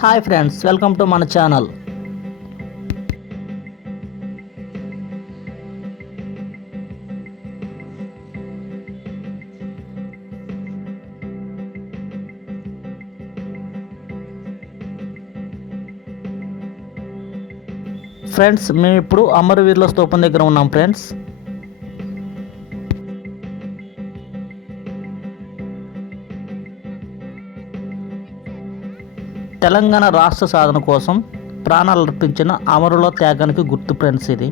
Hi friends, welcome to మన channel. Friends, మేము ఇప్పుడు అమరవీరుల స్తూపం దగ్గర ఉన్నాం ఫ్రెండ్స్. తెలంగాణ రాష్ట్ర సాధన కోసం ప్రాణాలు అర్పించిన అమరుల త్యాగానికి గుర్తు ఫ్రెండ్స్ ఇది.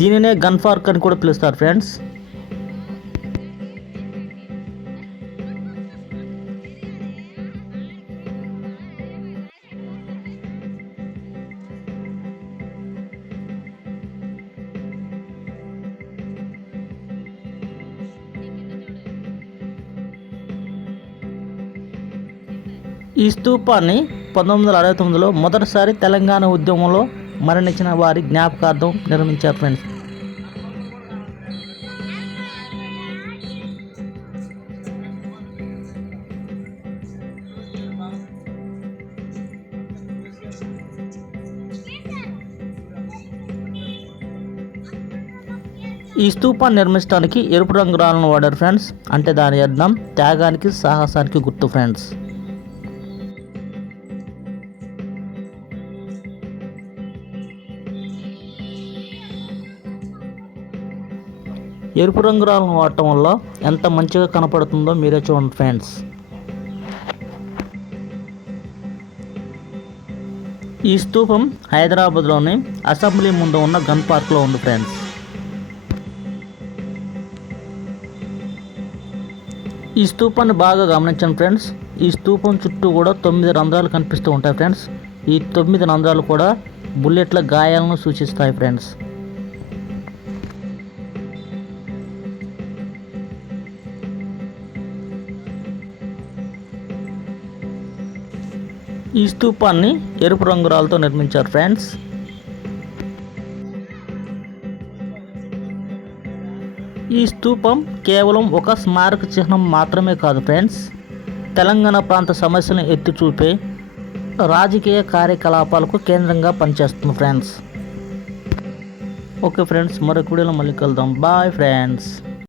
దీనినే గన్ పార్క్ అని కూడా పిలుస్తారు ఫ్రెండ్స్. ఈ స్తూపాన్ని 1969లో మొదటిసారి తెలంగాణ ఉద్యమంలో మరణించిన వారి జ్ఞాపకార్థం నిర్మించారు ఫ్రెండ్స్. ఈ స్తూపాన్ని నిర్మించడానికి ఎరుపు రంగు రాళ్ళను వాడారు ఫ్రెండ్స్. అంటే దాని అర్థం త్యాగానికి, సాహసానికి గుర్తు ఫ్రెండ్స్. ఎరుపు రంగు రాళ్ళను వాడటం వల్ల ఎంత మంచిగా కనపడుతుందో మీరే చూడండి ఫ్రెండ్స్. ఈ స్తూపం హైదరాబాద్లోని అసెంబ్లీ ముందు ఉన్న గన్ పార్క్లో ఉంది ఫ్రెండ్స్. ఈ స్తూపాన్ని బాగా గమనించండి ఫ్రెండ్స్. ఈ స్తూపం చుట్టూ కూడా 9 రంధ్రాలు కనిపిస్తూ ఉంటాయి ఫ్రెండ్స్. ఈ 9 రంధ్రాలు కూడా బుల్లెట్ల గాయాలను సూచిస్తాయి ఫ్రెండ్స్. ఈ స్తూపాన్ని ఎరుపు రంగు రాళ్ళతో నిర్మించారు ఫ్రెండ్స్. ఈ స్తూపం కేవలం ఒక స్మారక చిహ్నం మాత్రమే కాదు ఫ్రెండ్స్. తెలంగాణ ప్రాంత సమస్యలను ఎత్తి చూపే రాజకీయ కార్యకలాపాలకు కేంద్రంగా పనిచేస్తుంది ఫ్రెండ్స్. ఓకే ఫ్రెండ్స్, మరొక వీడియోలో మళ్ళీ కలుద్దాం. Bye friends.